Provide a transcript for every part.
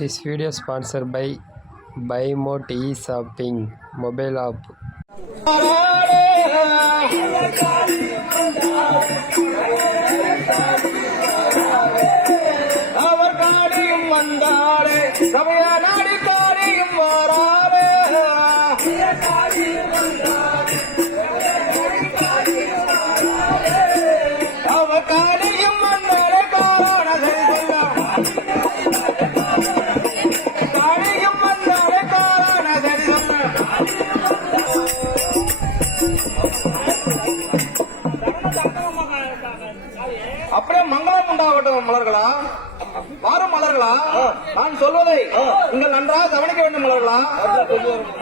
This video sponsored by BuyMote e-shopping mobile app. அப்படியே மங்களம் உண்டாகட்டும் மலர்களா, வாரும் மலர்களா. நான் சொல்வதை நீங்கள் நன்றாக கவனிக்க வேண்டும் மலர்களா.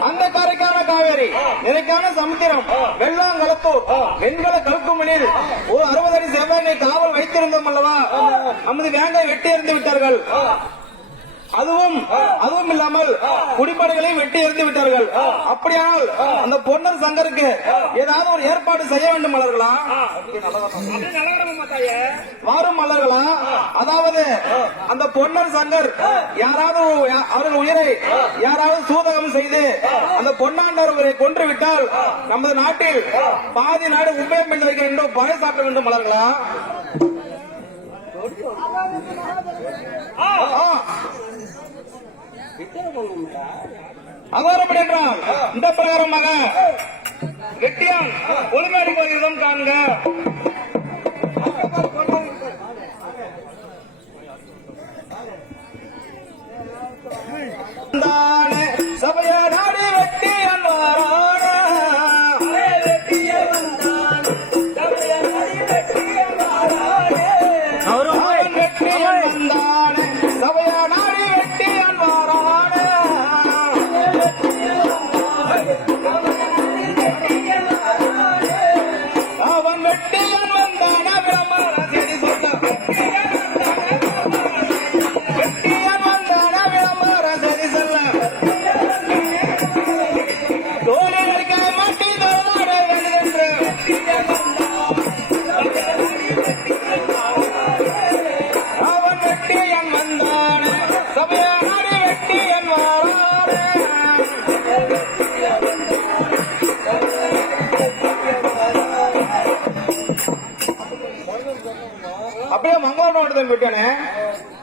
அந்த கரைக்கான காவேரி, நிறைக்கான சமுத்திரம், வெள்ளாங்கலத்தூர், வெண்கல கல்குமணியில் ஒரு 60 அடி செவ்வாயை காவல் வைத்திருந்தோம் அல்லவா. நமது வேங்கை வெட்டி எறிந்து விட்டார்கள். அதுவும் இல்லாமல் குடிப்படைகளை வெட்டி எறிந்து விட்டார்கள். அப்படியானால் அந்த பொன்னர் சங்கருக்கு ஏதாவது ஒரு ஏற்பாடு செய்ய வேண்டும் மலர்களா. வாரும் மலர்களா. அதாவது அந்த பொன்னர் சங்கர் யாராவது அவர்கள் உயிரை யாராவது சூதகம் செய்து அந்த பொன்னாண்டவர் உயிரை கொன்று விட்டால் நமது நாட்டில் பாதி நாடு உபயம் என்று வைக்க வேண்டும், பழை சாப்பிட வேண்டும் மலர்களா. அகோரப்படி என்றால் இந்த பிரகாரமாக வெட்டியான் ஒளிமேடி கோயிலிடம் காண்க. சபைய நாடி வெட்டியான் வாரான அவன் வெட்டியான் வந்தானே. சபைய நாடி வெட்டியான் வாரான அவன் வெட்டியான் வந்தான. விளம்பர செய்தி சொல்ல வெட்டியான் வந்தான. விளம்பர செய்தி சொல்ல தோழில் இருக்க மாட்டி தோலாட என்று அவன் வெட்டியான் வந்தான. சபையாடி வெட்டியான் வாரான அப்படியே மங்களம் ஓடுதல் விட்டேனே.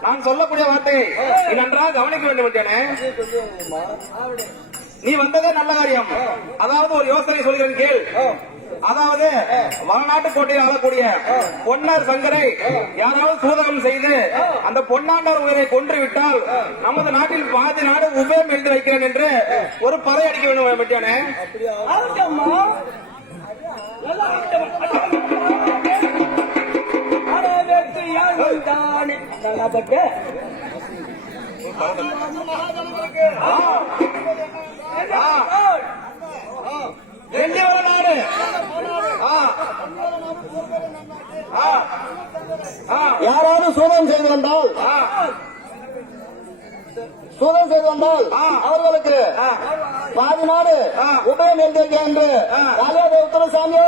நான் சொல்லக்கூடிய வார்த்தையை நீ நன்றாக கவனிக்க வேண்டும் விட்டேனே. நீ வந்ததே நல்ல காரியம். அதாவது ஒரு யோசனை சொல்கிறேன் கேள். அதாவது வடநாட்டு கோட்டையில் ஆளக்கூடிய பொன்னர் சங்கரை யாராவது சூதகம் செய்து அந்த பொன்னாண்டவர் உயிரை கொன்று விட்டால் நமது நாட்டில் பாதி நாடு உபயம் எழுதி வைக்கிறேன் என்று ஒரு பறை அடிக்க வேண்டும் விட்டேனே. நாடு யாராவது சூதம் செய்து கொண்டால் அவர்களுக்கு பாதி நாடு உபயம் எழுதியிருக்க என்று ராஜாதேவ உத்தரசாமியோ.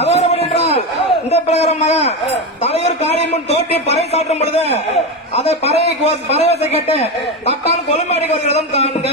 அதாவது என்றால் இந்த பிரகாரமாக தலைவர் காரியமுன் தோட்டி பறை சாற்றும் பொழுது அதை பறைவசை கேட்டு தட்டான் கொலுமாடி வருகிறதும் காண்க.